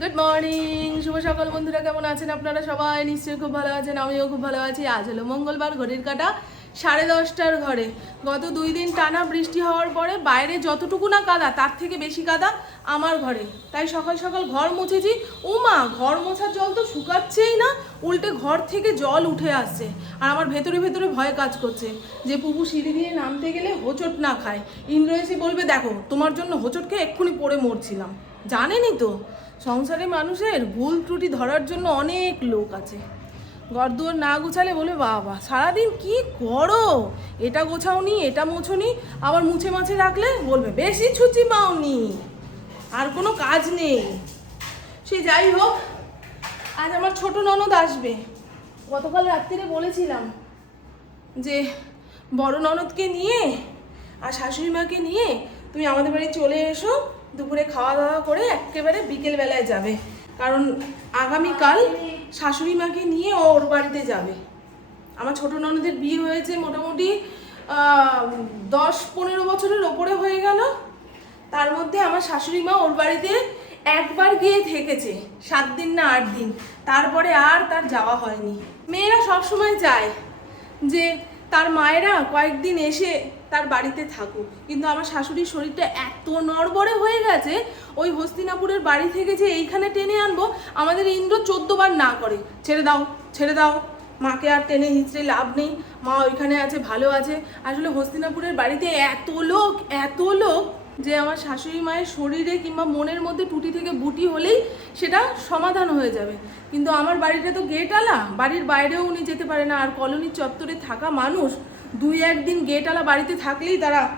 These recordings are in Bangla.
গুড মর্নিং শুভ সকাল বন্ধুরা, কেমন আছেন আপনারা সবাই? নিশ্চয়ই খুব ভালো আছেন, আমিও খুব ভালো আছি। আজ হলো মঙ্গলবার, ঘড়ির কাটা সাড়ে দশটার ঘরে। গত দুই দিন টানা বৃষ্টি হওয়ার পরে বাইরে যতটুকু না কাদা, তার থেকে বেশি কাদা আমার ঘরে। তাই সকাল সকাল ঘর মুছেছি। উমা, ঘর মোছার জল তো শুকাচ্ছেই না, উল্টে ঘর থেকে জল উঠে আসছে। আর আমার ভেতরে ভেতরে ভয় কাজ করছে যে পুপু সিঁড়ি দিয়ে নামতে গেলে হোঁচট না খায়। ইন্দ্র এসে বলবে, দেখো, তোমার জন্য হোঁচট খেয়ে এক্ষুনি পড়ে মরছিলাম। জানেনই তো। সংসারে মানুষের ভুল ত্রুটি ধরার জন্য অনেক লোক আছে। গরদুয়ার না গুছালে বলে, বাবা, সারাদিন কি করো? এটা গোছাওনি, এটা মোছোনি, আবার মুছে মাছে রাখলে? বলবে, বেশি ছুচি পাওনি আর কোনো কাজ নেই। সে যাই হোক, আজ আমার ছোট ননদ আসবে। গতকাল রাত্রিরে বলেছিলাম যে, বড় ননদকে নিয়ে আর শাশুড়ি মাকে নিয়ে তুমি আমাদের বাড়ি চলে এসো। দুপুরে খাওয়া দাওয়া করে একেবারে বিকেল বেলায় যাবে। কারণ আগামীকাল শাশুড়ি মাকে নিয়ে ওর বাড়িতে যাবে। আমার ছোট ননদের বিয়ে হয়েছে মোটামুটি দশ পনেরো বছরের ওপরে হয়ে গেল। তার মধ্যে আমার শাশুড়ি মা ওর বাড়িতে একবার গিয়ে থেকেছে, সাত দিন না আট দিন। তারপরে আর তার যাওয়া হয়নি। মেয়েরা সবসময় চায় যে তার মায়েরা কয়েকদিন এসে তার বাড়িতে থাকুক। কিন্তু আমার শাশুড়ির শরীরটা এত নড়বড়ে হয়ে গেছে, ওই হস্তিনাপুরের বাড়ি থেকে যে এইখানে টেনে আনব, আমাদের ইন্দ্র চোদ্দবার না করে। ছেড়ে দাও ছেড়ে দাও। মাকে আর টেনে হিঁচড়ে লাভ নেই। মা ওইখানে আছে, ভালো আছে। আসলে হস্তিনাপুরের বাড়িতে এত লোক এত লোক যে আমার শাশুড়ি মায়ের শরীরে কিংবা মনের মধ্যে টুটি থেকে বুটি হলেই সেটা সমাধান হয়ে যাবে। কিন্তু আমার বাড়িটা তো গেট আলা বাড়ির বাইরেও উনি যেতে পারে না। আর কলোনির চত্বরে থাকা মানুষ দুই একদিন গেট আলা বাড়িতে থাকলেই তারা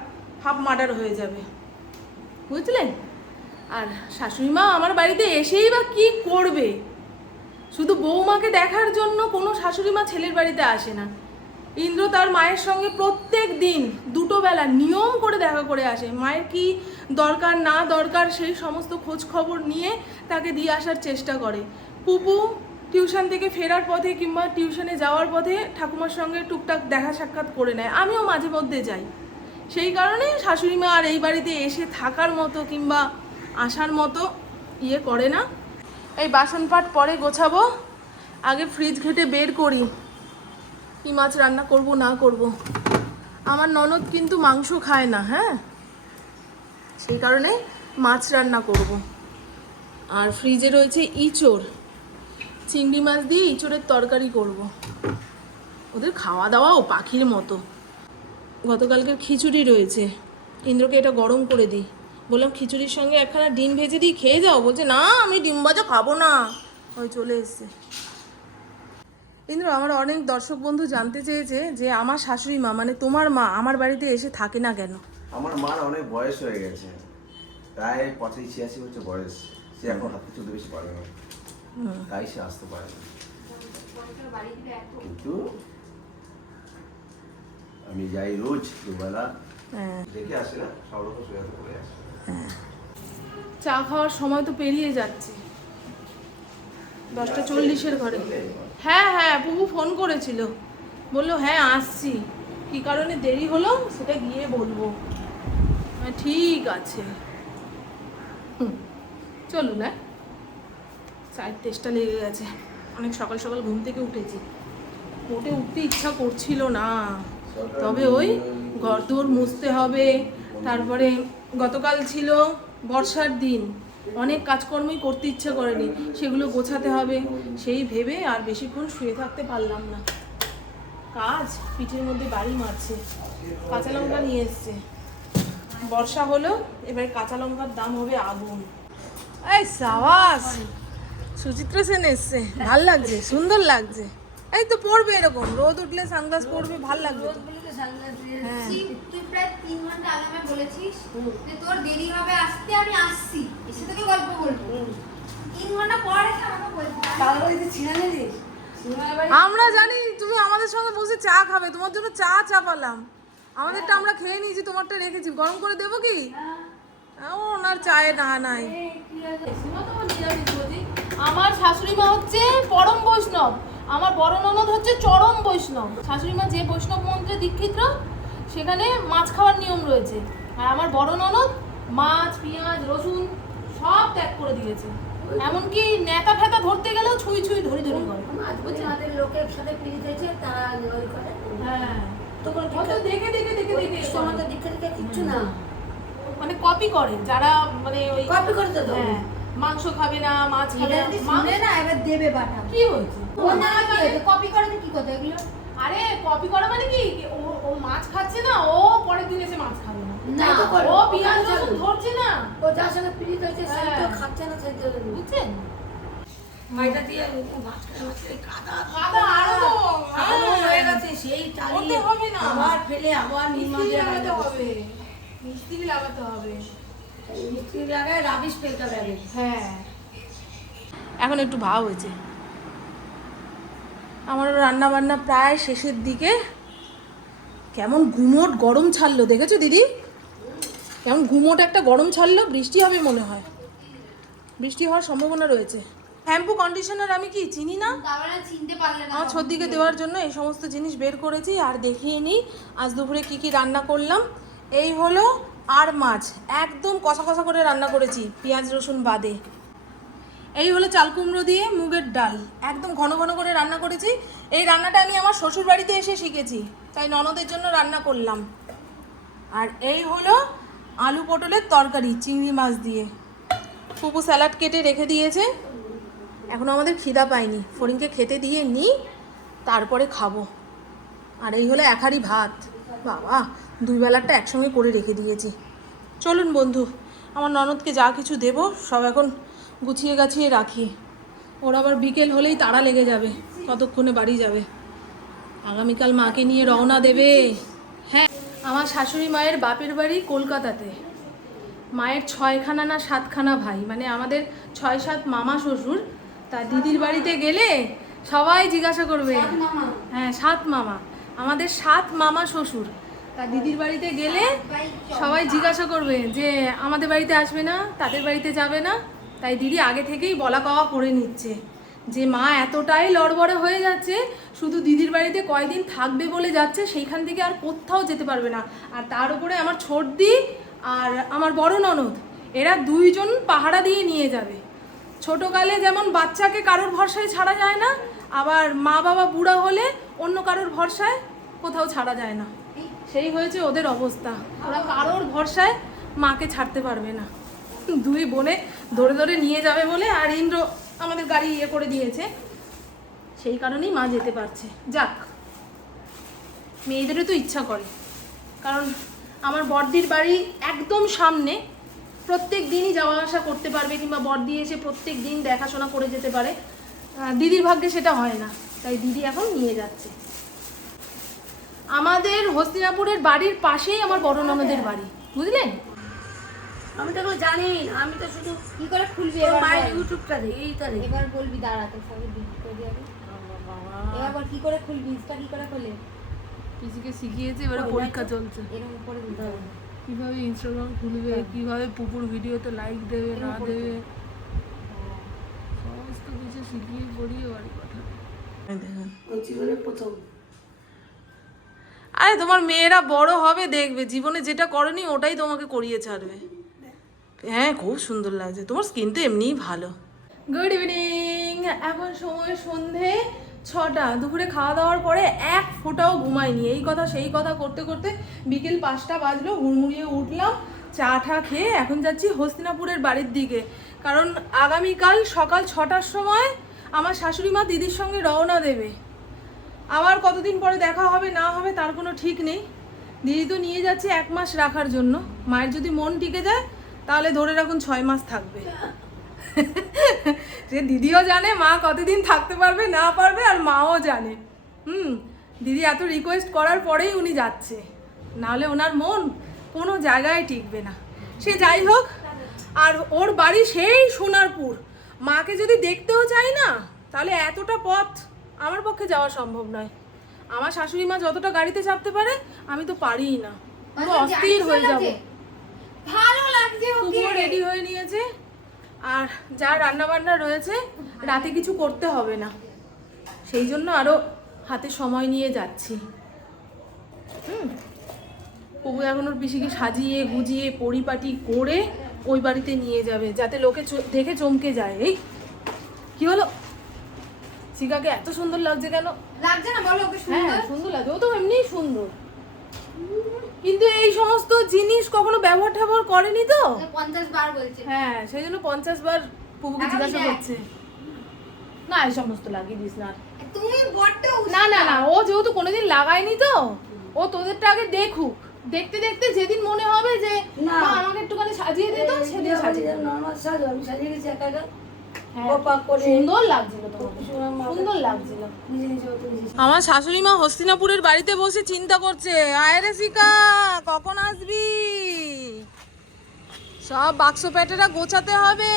হাফ মার্ডার হয়ে যাবে। বুঝলেন? আর শাশুড়ি মা আমার বাড়িতে এসেই বা কি করবে? শুধু বৌমাকে দেখার জন্য কোনো শাশুড়ি মা ছেলের বাড়িতে আসে না। ইন্দ্র তার মায়ের সঙ্গে প্রত্যেক দিন দুটো বেলা নিয়ম করে দেখা করে আসে। মায়ের কি দরকার না দরকার সেই সমস্ত খোঁজ খবর নিয়ে তাকে দিয়ে আসার চেষ্টা করে। পুপু টিউশন থেকে ফেরার পথে কিংবা টিউশনে যাওয়ার পথে ঠাকুমার সঙ্গে টুকটাক দেখা সাক্ষাৎ করে নেয়। আমিও মাঝে মধ্যে যাই। সেই কারণে শাশুড়ি মা আর এই বাড়িতে এসে থাকার মতো কিংবা আসার মতো ইয়ে করে না। এই বাসন পাট পরে গোছাবো, আগে ফ্রিজ ঘেটে বের করি। কি মাছ রান্না করব, না করব। আমার ননদ কিন্তু মাংস খায় না হ্যাঁ? সেই কারণে মাছ রান্না করব। আর ফ্রিজে রয়েছে ইঁচড়। চিংড়ি মাছ দিয়ে ইঁচড়ের তরকারি করব। ওদের খাওয়া দাওয়াও পাখির মতো। গতকালকের খিচুড়ি রয়েছে। ইন্দ্রকে এটা গরম করে দিই। বললাম, খিচুড়ির সঙ্গে একখানা ডিম ভেজে দিই, খেয়ে যাও। বলছে, না, আমি ডিম ভাজা খাব না। ওই চলে এসছে। ইন্দ্র, আমার অনেক দর্শক বন্ধু জানতে চেয়েছে যে, আমার শাশুড়ি মা মানে তোমার মা, আমার বাড়িতে এসে থাকে না কেন? আমার মার অনেক বয়স হয়ে গেছে। প্রায় পঁচাশি ছিয়াশি বছর বয়স। সে এখন হাতে চলতে বেশি পারে না। তাই সে আসতে পারে। না কিন্তু আমি যাই রোজ দুবেলা। হ্যাঁ। দেখে আসে না সব রকম শুয়ে করে আসে চা খাওয়ার সময় তো পেরিয়ে যাচ্ছে। দশটা চল্লিশের ঘরে। হ্যাঁ হ্যাঁ বুবু ফোন করেছিল। বলল হ্যাঁ আসছি। কি কারণে দেরি হলো? সেটা গিয়ে বলব। হ্যাঁ, ঠিক আছে। চলুন হ্যাঁ। চায়ের টেস্টটা লেগে গেছে। অনেক সকাল সকাল ঘুম থেকে উঠেছি। মোটে উঠতে ইচ্ছা করছিল না। তবে ওই ঘর দোর মুছতে হবে। তারপরে গতকাল ছিল বর্ষার দিন। অনেক কাজকর্মই করতে ইচ্ছা করেনি। সেগুলো গোছাতে হবে। সেই ভেবে আর বেশিক্ষণ শুয়ে থাকতে পারলাম না। কাজ পিঠের মধ্যে বাড়ি মারছে। কাঁচা লঙ্কা নিয়ে এসছে। বর্ষা হলো, এবার কাঁচা লঙ্কার দাম হবে আগুন। এই সাবাস! সুচিত্রা সেন এসছে। ভালো লাগছে সুন্দর লাগছে। এই তো পড়বে এরকম রোদ উঠলে সানগ্লাস পড়বে ভালো লাগবে। হ্যাঁ। তুই প্রায় তিন ঘণ্টা আগে আমায় বলেছিস যে তোর দেরি হবে আসতে আমি আসছি। এসে তোকে গল্প বলব। তিন ঘণ্টা পর এসে আমাকে আমরা জানি তুমি আমাদের সঙ্গে বসে চা খাবে তোমার জন্য চা চাপালাম। আমাদেরটা আমরা খেয়ে নিয়েছি তোমারটা রেখেছি। গরম করে দেবো কি? ওনার চায়ে না নাই। আমার শাশুড়ি মা হচ্ছে পরম বৈষ্ণব। আমার বড় ননদ হচ্ছে চরম বৈষ্ণব। শাশুড়ি মা যে বৈষ্ণব মন্ত্রে দীক্ষিত সেখানে মাছ খাওয়ার নিয়ম রয়েছে। আর আমার বড় ননদ মাছ পেঁয়াজ রসুন সব ত্যাগ করে দিয়েছে। এমনকি নেতা ফেতা ধরতে গেলেও ছুঁই ছুঁই ধরি ধরি করে। আমাদের লোকের সাথে পিড়ি দিয়েছে তারা ওই করে। হ্যাঁ। দেখে দেখে দেখে দেখে আমাদের কিচ্ছু না। মানে কপি করে যারা মানে ওই কপি করতে তো হ্যাঁ। মাংস খাবে না মাছ খাবে না। শুনে না এবার দেবে বাটা কি হয়েছে কপি করে কি কথা এগুলো? আরে কপি করা মানে কি? ও ও মাছ খাচ্ছে না ও পরের দিন এসে মাছ খাবে না। ও পেঁয়াজ রসুন ধরছে না। ও যার সঙ্গে পিড়ি দিয়েছে সে তো হ্যাঁ। খাচ্ছে না সেই তো বুঝছেন? মাইটা দিয়ে মাঝখানে মাঝখানে কাদা খাদা আরও কাদা হয়ে। হ্যাঁ। গেছে সেই চালিয়ে হবে না। আবার ফেলে আবার দিয়ে লাগাতে হবে। মিস্ত্রি লাগাতে হবে। হ্যাঁ। এখন একটু ভাব হয়েছে। আমার রান্না বান্না প্রায় শেষের দিকে। কেমন ঘুমোট গরম ছাড়লো দেখেছ দিদি? কেমন ঘুমোট একটা গরম ছাড়লো বৃষ্টি হবে মনে হয়। বৃষ্টি হওয়ার সম্ভাবনা রয়েছে। শ্যাম্পু কন্ডিশনার আমি কি চিনি না? আমার ছদ্দিকে দেওয়ার জন্য এই সমস্ত জিনিস বের করেছি আর দেখিয়ে নিই। আজ দুপুরে কি কি রান্না করলাম। এই হলো আর মাছ, একদম কষা কষা করে রান্না করেছি, পেঁয়াজ, রসুন বাদে। এই হলো চাল কুমড়ো দিয়ে মুগের ডাল। একদম ঘন ঘন করে রান্না করেছি। এই রান্নাটা আমি আমার শ্বশুর বাড়িতে এসে শিখেছি, তাই ননদের জন্য রান্না করলাম। আর এই হলো আলু পটলের তরকারি, চিংড়ি মাছ দিয়ে। ফুপু স্যালাড কেটে রেখে দিয়েছে। এখনও আমাদের খিদা পায়নি। ফড়িংকে খেতে দিয়ে নিই তারপরে খাব। আর এই হলো এক হাঁড়ি ভাত। বাবা! দুই বেলাটা একসঙ্গে করে রেখে দিয়েছি। চলুন বন্ধু আমার ননদকে যা কিছু দেব সব এখন গুছিয়ে গাছিয়ে রাখি। ওর আবার বিকেল হলেই তাড়া লেগে যাবে কতক্ষণে বাড়ি যাবে। আগামীকাল মাকে নিয়ে রওনা দেবে। হ্যাঁ আমার শাশুড়ি মায়ের বাপের বাড়ি কলকাতাতে। মায়ের ছয়খানা না সাতখানা ভাই মানে আমাদের ছয় সাত মামা শ্বশুর। তা দিদির বাড়িতে গেলে সবাই জিজ্ঞাসা করবে হ্যাঁ সাত মামা। আমাদের সাত মামা শ্বশুর। তা দিদির বাড়িতে গেলে সবাই জিজ্ঞাসা করবে যে, আমাদের বাড়িতে আসবে না, তাদের বাড়িতে যাবে না? তাই দিদি আগে থেকেই বলা পাওয়া করে নিচ্ছে যে, মা, এতটাই লড়বড়ে হয়ে যাচ্ছে, শুধু দিদির বাড়িতে কয়দিন থাকবে বলে যাচ্ছে, সেইখান থেকে আর কোথাও যেতে পারবে না। আর তার উপরে আমার ছোটদি আর আমার বড় ননদ, এরা দুইজন পাহারা দিয়ে নিয়ে যাবে। ছোটকালে যেমন বাচ্চাকে কারোর ভরসায় ছাড়া যায় না, আবার মা বাবা বুড়া হলে অন্য কারোর ভরসায় কোথাও ছাড়া যায় না। সেই হয়েছে ওদের অবস্থা। ওরা কারোর ভরসায় মাকে ছাড়তে পারবে না। দুই বোনে ধরে ধরে নিয়ে যাবে বলে আর ইন্দ্র আমাদের গাড়ি ইয়ে করে দিয়েছে। সেই কারণেই মা যেতে পারছে। যাক, মেয়েদেরও তো ইচ্ছা করে। কারণ আমার বড়দির বাড়ি একদম সামনে। প্রত্যেক দিনই যাওয়া আসা করতে পারবে কিংবা বড়দি এসে প্রত্যেক দিন দেখাশোনা করে যেতে পারে। দিদির ভাগ্যে সেটা হয় না। তাই দিদি এখন নিয়ে যাচ্ছে। আমাদের হস্তিনাপুরের বাড়ির পাশেই আমার বড় ননদের বাড়ি। বুঝলেন? আমি তো এগুলো জানি আমি তো শুধু কি করে খুলবি এবার মায়ের ইউটিউবটা দেখি এইটা দেখি এবার বলবি দাঁড়াতে সবই দিক করে এবার বল কি করে খুলবি? ইনস্টা কি করে খোলে? পিসিকে শিখিয়েছে এবারে পরীক্ষা চলছে। এরকম করে দিতে হবে। কীভাবে ইনস্টাগ্রাম খুলবে কীভাবে পুকুর ভিডিওতে লাইক দেবে না দেবে? সমস্ত কিছু শিখিয়ে পড়িয়ে বাড়ি পাঠাবে। দেখুন। ওই জীবনে প্রথম। আরে, তোমার মেয়েরা বড় হবে, দেখবে। জীবনে যেটা করনি, ওটাই তোমাকে করিয়ে ছাড়বে। হ্যাঁ খুব সুন্দর লাগছে। তোমার স্কিন তো এমনিই ভালো। গুড ইভিনিং এখন সময় সন্ধে ছটা, দুপুরে খাওয়া দাওয়ার পরে এক ফোঁটাও ঘুমাইনি এই কথা, সেই কথা করতে করতে বিকেল পাঁচটা বাজলো, হুড়মুড়িয়ে উঠলাম, চা টা খেয়ে এখন যাচ্ছি হস্তিনাপুরের বাড়ির দিকে। কারণ আগামীকাল সকাল ছটার সময় আমার শাশুড়ি মা দিদির সঙ্গে রওনা দেবে। আবার কতদিন পরে দেখা হবে, না হবে, তার কোনো ঠিক নেই। দিদি তো নিয়ে যাচ্ছে এক মাস রাখার জন্য। মায়ের যদি মন টিকে যায়, তাহলে ধরে রাখুন ছয় মাস থাকবে। যে দিদিও জানে, মা কতদিন থাকতে পারবে, না পারবে, আর মাও জানে। হুম, দিদি এত রিকোয়েস্ট করার পরেই উনি যাচ্ছে। নাহলে ওনার মন কোনো জায়গায় টিকবে না। সে যাই হোক, আর ওর বাড়ি সেই সোনারপুর। মাকে যদি দেখতেও চাই না, তাহলে এতটা পথ আমার পক্ষে যাওয়া সম্ভব নয়। আমার শাশুড়ি মা যতটা গাড়িতে চাপতে পারে আমি তো পারিই না। পুরো আচ্ছা, অস্থির হয়ে যাব। ভালো লাগছে ওকে। রেডি হয়ে নিয়েছে। আর যা রান্না বান্না রয়েছে রাতে কিছু করতে হবে না। সেই জন্য আরও হাতে সময় নিয়ে যাচ্ছি। হুম। কুকু এখন ওর পিসিকে সাজিয়ে গুজিয়ে পরিপাটি করে ওই বাড়িতে নিয়ে যাবে যাতে লোকে দেখে চমকে যায়। এই কি হলো? শিকাকে এত সুন্দর লাগছে কেন? লাগছে না বলো ওকে হ্যাঁ সুন্দর। সুন্দর লাগছে। ও তো এমনিই সুন্দর। কিন্তু এই সমস্ত জিনিস কখনো ব্যবহার ট্যাবহার করেনি তো? পঞ্চাশ বার বলছে। হ্যাঁ সেই জন্য পঞ্চাশ বার পুবুকে জিজ্ঞাসা করছে। না এই সমস্ত লাগিয়ে দিস না তুমি বড্ড না না না ও যেহেতু কোনোদিন লাগায়নি তো ও তোদেরটা আগে দেখুক। দেখতে দেখতে যেদিন মনে হবে যে না। আমাকে একটুখানি সাজিয়ে দে তো সেদিন সাজিয়ে। নর্মাল সাজো আমি সাজিয়ে গেছি একা একা। আমার শাশুড়ি মা হস্তিনাপুরের বাড়িতে বসে চিন্তা করছে আয় রে শিকা কখন আসবি? সব বাক্স প্যাটেরা গোছাতে হবে।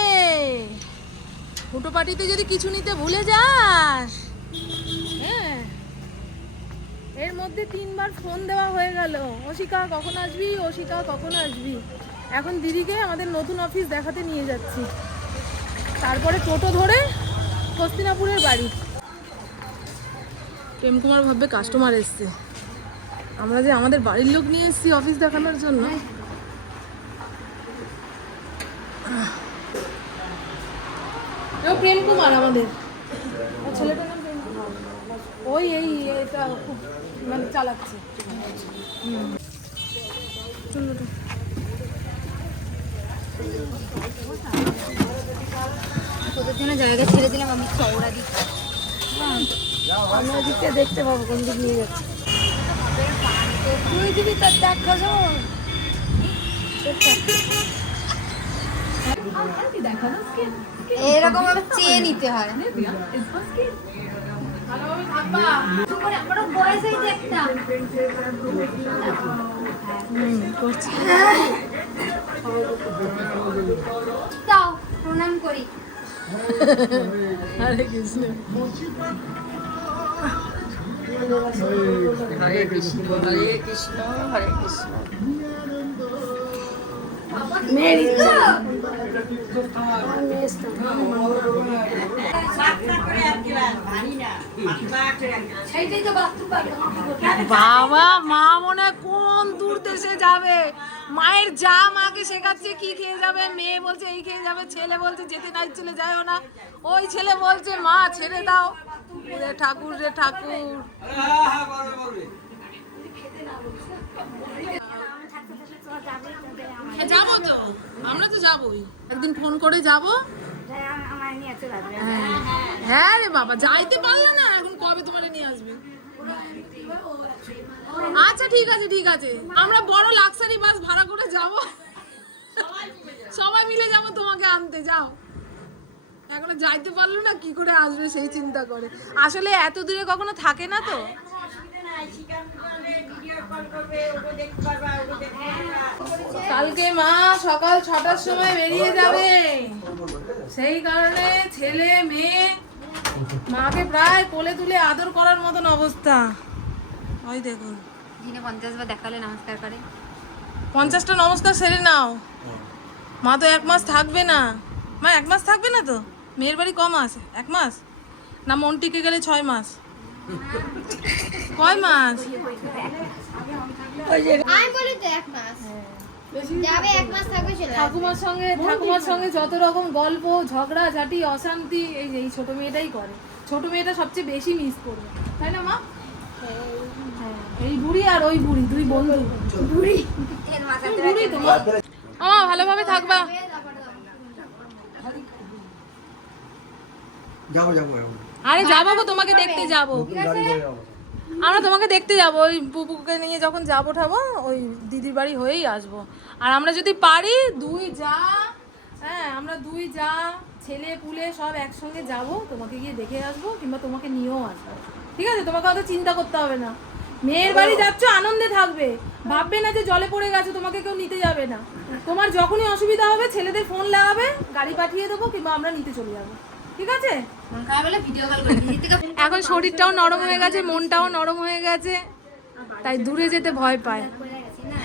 ফুটো পাটিতে যদি কিছু নিতে ভুলে যাস। হ্যাঁ। এর মধ্যে তিনবার ফোন দেওয়া হয়ে গেল। অশিকা কখন আসবি? অশিকা কখন আসবি? এখন দিদিকে আমাদের নতুন অফিস দেখাতে নিয়ে যাচ্ছি। তারপরে টোটো ধরে হস্তিনাপুরের বাড়ি। প্রেম কুমার ভাববে কাস্টমার এসছে। আমরা যে আমাদের বাড়ির লোক নিয়ে এসেছি অফিস দেখানোর জন্য। প্রেম কুমার আমাদের। ওই এই, এটা খুব মানে চালাচ্ছে। চলো। তোদের জন্য জায়গা ছেড়ে দিলাম, আমি চওড়া দিক। আমি ওদিকটা দেখতে পাবো, কোন দিক যাচ্ছে। তুই দিবি তার দেখা এরকম ভাবে চেয়ে নিতে হয়। করছি। করি হরে কৃষ্ণ। হরে কৃষ্ণ হরে কৃষ্ণ ইচ্ছা। কৃষ্ণ। বাবা, মা মনে কোন দূর দেশে যাবে? মায়ের যা মাকে শেখাচ্ছে, কি খেয়ে যাবে? মেয়ে বলছে, এই খেয়ে যাবে, ছেলে বলছে, যেতে নাই চলে যায়ও না। ওই ছেলে বলছে, মা, ছেড়ে দাও। রে ঠাকুর রে, ঠাকুর। যাব তো। আমরা তো যাবোই। একদিন ফোন করে যাব। হ্যাঁ। হ্যাঁ রে বাবা, যাইতে পারলে না, এখন কবে তোমার নিয়ে আসবে? আচ্ছা ঠিক আছে ঠিক আছে। আমরা বড় লাক্সারি বাস ভাড়া করে যাব। সবাই মিলে যাব তোমাকে আনতে, যাও। এখন যাইতে পারল না, কি করে আসবে সেই চিন্তা করে। আসলে এত দূরে কখনো থাকে না তো? কালকে মা সকাল ছটার সময় বেরিয়ে যাবে। সেই কারণে ছেলে মেয়ে মাকে প্রায় কোলে তুলে আদর করার মতন অবস্থা। ওই দেখুন দিনে পঞ্চাশ বার দেখালে নমস্কার করে। পঞ্চাশটা নমস্কার সেরে নাও। মা তো এক মাস থাকবে না। মা এক মাস থাকবে না তো? মেয়ের বাড়ি ক মাস? এক মাস? না মন টিকে গেলে ছয় মাস? কয় মাস আমি বলি তো এক মাস যাবে এক মাস থাকবে ঠাকুমার সঙ্গে ঠাকুমার সঙ্গে যত রকম গল্প ঝগড়া ঝাঁটি অশান্তি এই যে এই ছোট মেয়েটাই করে। ছোট মেয়েটা সবচেয়ে বেশি মিস করবে। তাই না মা? হ্যাঁ, এই বুড়ি আর ওই বুড়ি দুই বন্ধু। বুড়ি। বুড়ি তোমার ভালোভাবে থাকবা। যাব যাব আরে যাব গো তোমাকে দেখতে যাব। আমরা তোমাকে দেখতে যাব ওই পুপুকে নিয়ে যখন যাব ঠাবো ওই দিদির বাড়ি হয়েই আসব। আর আমরা যদি পারি দুই যা হ্যাঁ আমরা দুই যা ছেলে পুলে সব একসঙ্গে যাব তোমাকে গিয়ে দেখে আসব কিংবা তোমাকে নিয়েও আসব। ঠিক আছে? তোমাকে অত চিন্তা করতে হবে না। মেয়ের বাড়ি যাচ্ছ আনন্দে থাকবে। ভাববে না যে জলে পড়ে গেছো তোমাকে কেউ নিতে যাবে না। তোমার যখনই অসুবিধা হবে ছেলেদের ফোন লাগাবে গাড়ি পাঠিয়ে দেবো কিংবা আমরা নিতে চলে যাব। ঠিক আছে? এখন শরীরটাও নরম হয়ে গেছে মনটাও নরম হয়ে গেছে। তাই দূরে যেতে ভয় পায়।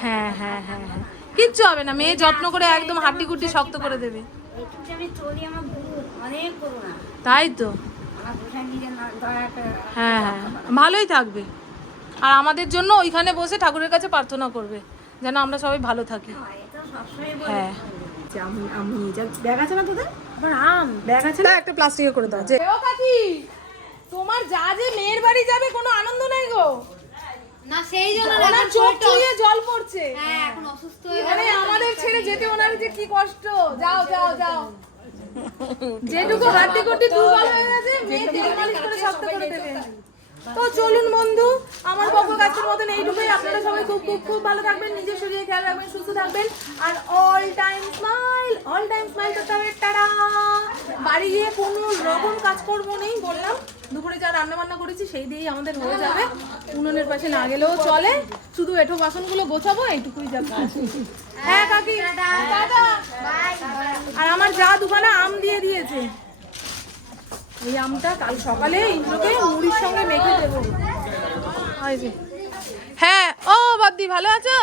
হ্যাঁ হ্যাঁ হ্যাঁ হ্যাঁ। কিচ্ছু হবে না মেয়ে যত্ন করে একদম হাড্ডি গুড্ডি শক্ত করে দেবে। তাই তো। হ্যাঁ হ্যাঁ। ভালোই থাকবে। আর আমাদের জন্য ওইখানে বসে ঠাকুরের কাছে প্রার্থনা করবে। যেন আমরা সবাই ভালো থাকি। এটা সবসময় বলি হ্যাঁ আমি আমি ব্যাগ আছে না তোদের? আবার আম ব্যাগ আছে না? একটা প্লাস্টিকে করে দাও যে। কাকি তোমার যা যে মেয়ের বাড়ি যাবে কোনো আনন্দ নাই গো। না সেই জন্য ওনার চোখ জল পড়ছে। হ্যাঁ এখন অসুস্থ হয়ে মানে আমাদের ছেড়ে যেতে ওনার যে কি কষ্ট। যাও যাও যাও। যেটুকু হাড্ডি কুড্ডি দুর্বল হয়ে গেছে মেয়ে তেল মালিশ করে শক্ত করে দেবে। তো চলুন বন্ধু আমার পক্ষ কাছের মতন এইটুকুই। আপনারা সবাই খুব খুব খুব ভালো থাকবেন নিজের শরীরে খেয়াল রাখবেন সুস্থ থাকবেন। আর all time smile all time smile করতে হবে টাটা। বাড়ি গিয়ে কোনো রকম কাজকর্ম নেই বললাম। দুপুরে যা রান্না বান্না করেছি সেই দিয়েই আমাদের হয়ে যাবে। উনুনের পাশে না গেলেও চলে। শুধু এঠো বাসনগুলো গোছাবো এইটুকুই যা হ্যাঁ কাকি। আর আমার যা দোকানে আম দিয়ে দিয়েছে। এই আমটা কাল সকালে ইন্দ্রকে মুড়ির সঙ্গে মেখে দেবো। হ্যাঁ ও বাদ্দি ভালো আছো?